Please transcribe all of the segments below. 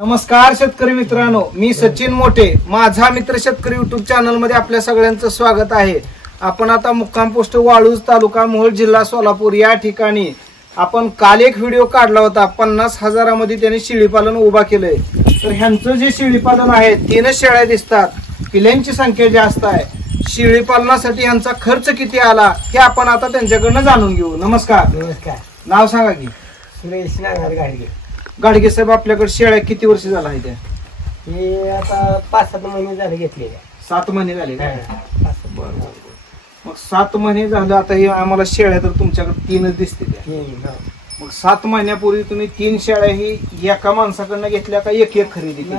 नमस्कार शेतकरी मित्रांनो, मी सचिन मोठे. माझा मित्र शेतकरी युट्यूब चॅनल मध्ये आपल्या सगळ्यांचं स्वागत आहे. आपण आता मुक्काम पोस्ट वाळूज, तालुका मोहोळ, जिल्हा सोलापूर या ठिकाणी आपण काल एक व्हिडिओ काढला होता. 50,000मध्ये त्यांनी शेळीपालन उभा केलंय. तर ह्यांचं जे शेळीपालन आहे 3 शेळ्या दिसतात, पिल्यांची संख्या जास्त आहे. शेळीपालनासाठी ह्यांचा खर्च किती आला हे आपण आता त्यांच्याकडनं जाणून घेऊ. नमस्कार. नमस्कार. नाव सांगा की? सुरेश नागनाथ गाडगे. गाडगे साहेब, आपल्याकडे शेळ्या किती वर्ष झाला आहे? त्या हे आता 5-7 महिने झाले घेतलेल्या. 7 महिने झाले का? बरं. मग 7 महिने झालं. आता हे आम्हाला शेळ्या तर तुमच्याकडे 3च दिसते त्या. मग 7 महिन्यापूर्वी तुम्ही 3 शेळ्या ही एका माणसाकडनं घेतल्या का एक खरेदी केली?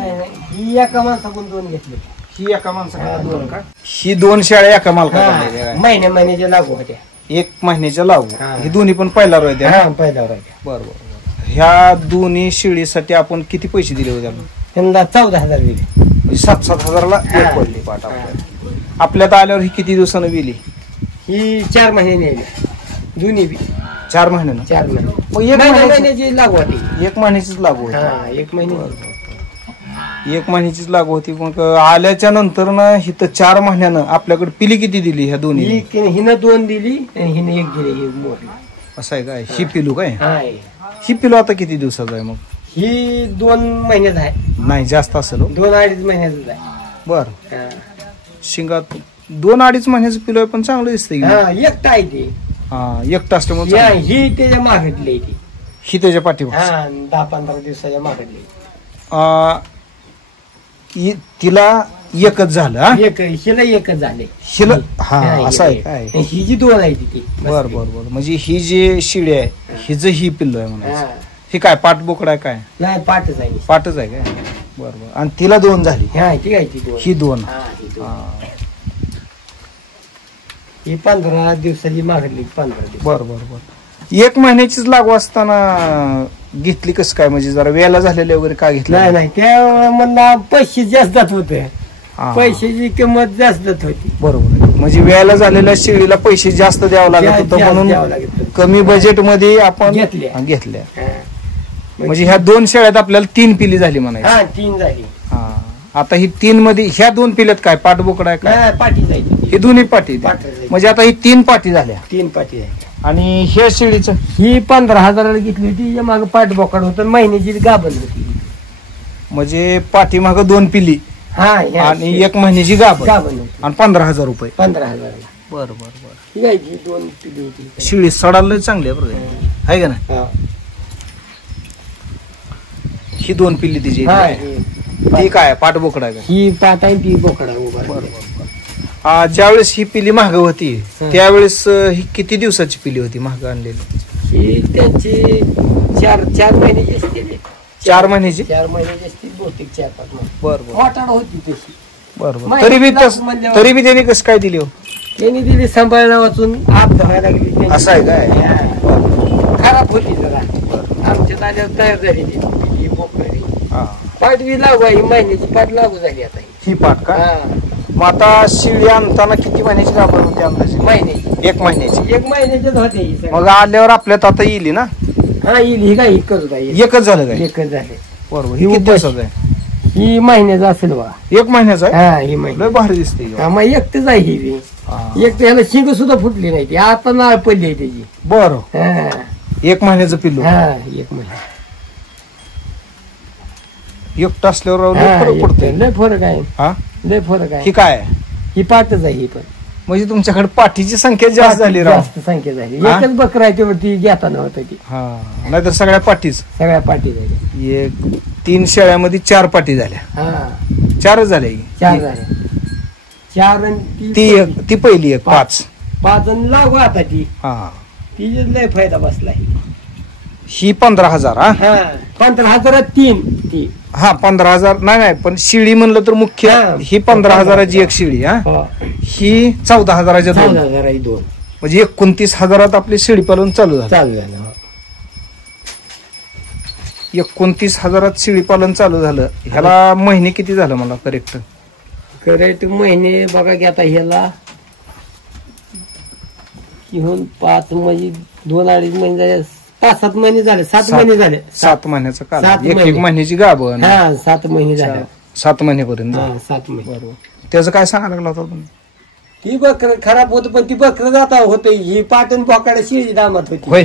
ही एका माणसाकडून 2 घेतले. ही एका माणसाकडे 2 का? ही 2 शेळ्या एका मालकाकडे महिन्याच्या लागू होत्या. 1 महिन्याच्या लागू. ही दोन्ही पण पहिला रोय द्या. पहिला राहिल्या. बरोबर. ह्या दोन्ही शेळीसाठी आपण किती पैसे दिले होते? त्यांना 14,000 दिले. म्हणजे 7-7 हजाराला एक पडली पाट. आपल्यात आल्यावर ही किती दिवसानं विली? ही 4 महिने नेली दोन्ही बी. 4 महिन्यानं. 4 महिने. मग 1 महिन्याची लागू होती. 1 महिन्याचीच लागू होती. 1 महिने. 1 महिन्याचीच लागू होती. मग आल्याच्या नंतर ना हिथं 4 महिन्यानं आपल्याकडे पिली किती दिली ह्या दोन्ही? हिनं 2 दिली आणि हिनं 1 दिली. ही मोठी. असं आहे काय? ही पिलू काय? ही ही पिलू आता किती दिवसाचं आहे? मग ही 2 महिन्यात आहे. नाही, जास्त असेल. 2-2.5 महिन्याच आहे. बर. शिंगात 2-2.5 महिन्याचं पिलू आहे, पण चांगलं दिसतंय. एकटा आहे ते. एकटा असल्यामुळे ही त्याच्या मागडली. ही त्याच्या पाठीवर 10-15 दिवसाच्या मागडली. तिला एकच झालं. हिला एकच झाले. हिला असं आहे काय? ही जी 2 आहे ती. बर बर बर. म्हणजे ही जी शिडी आहे हिचं ही पिल्लू आहे म्हणायचं. ही काय पाठ बोकड आहे काय? नाही, पाठच आहे. पाठच आहे काय? बर बर. आणि तिला 2 झाली. ही 2. ही 15 दिवसाची मागडली. 15 दिवस. बर बर बर. 1 महिन्याचीच लागू असताना घेतली कसं काय? म्हणजे जरा वेळेला झालेले वगैरे का घेतलं? नाही, त्या म्हणला पैसे जास्त जात होते. पैशाची किंमत जास्त जात होती. बरोबर. म्हणजे वेळेला झालेल्या शेळीला पैसे जास्त द्यावं लागत होतं, म्हणून कमी बजेट मध्ये आपण घेतल्या. म्हणजे ह्या 2 शेळ्यात आपल्याला 3 पिली झाली म्हणायची. 3 झाली. आता ही 3 मध्ये ह्या 2 पिल्यात काय पाठ बोकड आहे काय? पाठी जायची. ही दोन्ही पाठी. म्हणजे आता ही 3 पाठी झाल्या. 3 पाठी झाली. आणि ह्या शेळीचं ही 15,000ला घेतली होती. माग पाठ बोकड होत, महिन्याची गाभण होती. म्हणजे पाठी माग 2 पिली आणि 1 महिन्याची गाभण आणि 15,000 रुपये. 15,000. बर बर बर. 2 पिली होती. शेळी सडाला चांगली आहे का ना? ही 2 पिल्ली तिची. ती काय पाठ बोकड आहे? ही पाठ आहे, ती बोकड आहे. ज्यावेळेस ही पिली महाग होती त्यावेळेस ही किती दिवसाची पिली होती महाग आणलेली? ही त्यांची 4 महिन्याची असते. 4 महिन्याची. 4 महिन्याची असते बहुतेक. 4-5 महिने. बरोबर. वाटाड होती तशी. बरोबर. तरी बी त्यांनी कसं काय दिली? त्यांनी दिली सांभाळणं वाचून आप धरायला लागली. असं आहे काय? खराब होती जरा. आमच्या ताज्यात तयार झाली ती बोकडी. पाठ बी लागू आहे. महिन्याची पाठ लागू झाली आता ही पाठ का? मग आता शिळी आणताना किती महिन्याची गाभण होती अंदाजे? महिन्याची. 1 महिन्याची. 1 महिन्याच्याच होते. मग आल्यावर आपल्यात आता येईल ना? येईल. ही काय एकच एकच झालं काय? एकच झाले. बरोबर. ही किती दिवसाचं आहे? ही महिन्याचा असेल बा. 1 महिन्याचा आहे. ही महिना. लय भारी दिसते. मग एकटच आहे ही बी. एक तर ह्याला शिंग सुद्धा फुटली नाही. ती आता नाळ पडली आहे त्याची. बरं. 1 महिन्याचं पिल्लू. 1 महिना. एकटं असल्यावर लय फरक पडतोय. लय फरक आहे. लय फरक आहे. ही काय? ही पाठच आहे. ही पण म्हणजे तुमच्याकडे पाठीची संख्या जास्त झाली. जास्त संख्या झाली. एकच बकरा आहे तेवढी घेताना होत ती. नाहीतर सगळ्या पाठीच. सगळ्या पाठी झाल्या. 3 शेळ्यामध्ये 4 पाठी झाल्या. 4च झाल्या. 4 झाल्या. 4 ती पहिली 5 आणि लागू आता ती. ती लय फायदा बसला. ही 15,000. 15,000 3 ती. 15,000 नाही, पण शिळी म्हणलं तर मुख्य ही 15,000ची एक शिळी. ही 14,000च्या 2. म्हणजे 29,000 आपली शेळीपालन चालू झालं. 29,000 शेळीपालन चालू झालं. ह्याला महिने किती झालं मला करेक्ट? महिने बघा की आता ह्याला घेऊन 5 म्हणजे 2-2.5 महिने 5-7 महिने झाले, 7 महिने झाले. 7 महिन्याचा काल, 7 एक महिने. महिन्याची गाभण. हा 7 महिने झाले. 7 महिन्यापर्यंत. हा 7 महिने. बरोबर. त्याचं काय सांगायला लागला होता तुम्ही? ती बकर खराब होत, पण ती बकर जाता होते. ही पाटण बोकाडे शिळी दामत होती. होय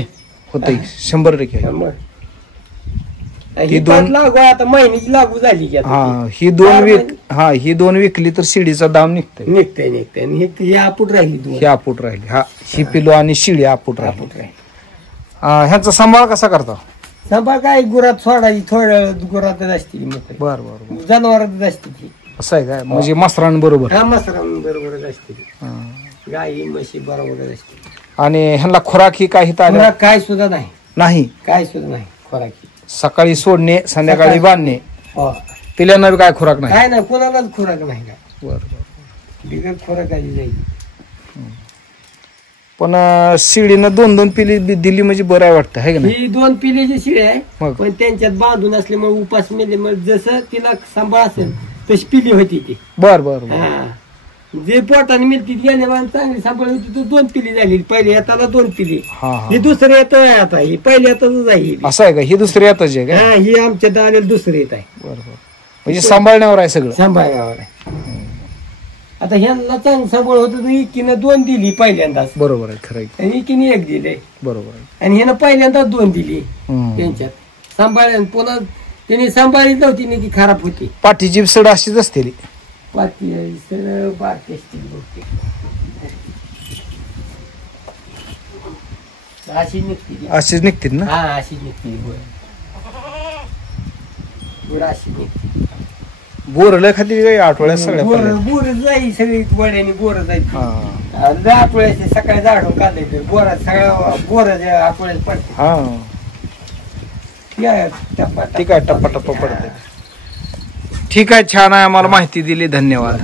होते 100%. मग ही ही दोन- पाट लागू आता महिन्याची लागू झाली की आता. हा ही 2 विकली तर शिडीचा दाम निघतोय. निघते आणि ही आपूट राहिली ही 2 आपूट राहिली. हा ही पिलो आणि शिडी आपूट राहिली. आपूट राहिली. ह्याचा सांभाळ कसा करता? सांभाळ काय गुरात सोडायची, थोडं गुरातच असते ती मोकळी. बर बर बर. जनावरातच असते ती. असं आहे काय? म्हणजे मसरांबरोबर. हा मसराम बरोबरच असते ती. हा. गाई म्हशी बरोबरच असते. आणि ह्यांना खुराक ही काही ताजा खुराक काय सुद्धा नाही, नाही. काय सुद्धा नाही खुराकी. सकाळी सोडणे, संध्याकाळी बांधणे. हो. पिल्यांना बी काय खुराक नाही. काय नाही, कोणालाच खुराक नाही का. बर बर. बिगर खुराकाची जाईल. पण शिडीनं 2-2 पिली दिली म्हणजे बरं आहे वाटतं, है का नाही? ही 2 पिलेची शिळी आहे, मग? पण त्यांच्यात बांधून असल्यामुळे उपास मेले, मग जसं तिला सांभाळ असेल तशी पिली होती ती. बर बर बर. हा. जे पोटाने मिळती गेल्या चांगली सांभाळ होती, तर 2 पिली झाली. पहिले येताला 2 पिली. हा ही हा. दुसरं येत आहे आता, ही पहिले येताच आहे. असं आहे का? ही दुसरी आताची आहे का? हा, ही आमच्यात आलेलं दुसरं येत आहे. बर बर. म्हणजे सांभाळण्यावर आहे सगळं. सांभाळावर आहे. आता ह्यांना चांगलं सांभाळ होतं, तर इकीनं 2 दिली पहिल्यांदाच, बरोबर आहे, खरं आहे. आणि इकीने 1 दिले, बरोबर आहे. आणि ह्यानं पहिल्यांदाच 2 दिली. हम्म. त्यांच्यात सांभाळ पुन्हा त्यांनी सांभाळली नव्हती ना, ती खराब होती. पाठीची सड अशीच असते ती. पाती सरळ बारकी असते बहुतेक. अशी निघते ती. अशीच निघतील ना. हा अशी निघते गुळ. गुळ अशी निघते. बोरलं खाती काय आठवड्यात सगळ्या बोर पडल्या? बोर जाई सगळी वड्याने बोर जायची. हा आठवड्याचे सकाळी झाडून काढायचे बोरात, सगळ्या बोर आठवड्यात पडते. हा. या टप्पा ठीक आहे, टप्पा टप्पा पडते. ठीक आहे, छान आहे, आम्हाला माहिती दिली, धन्यवाद.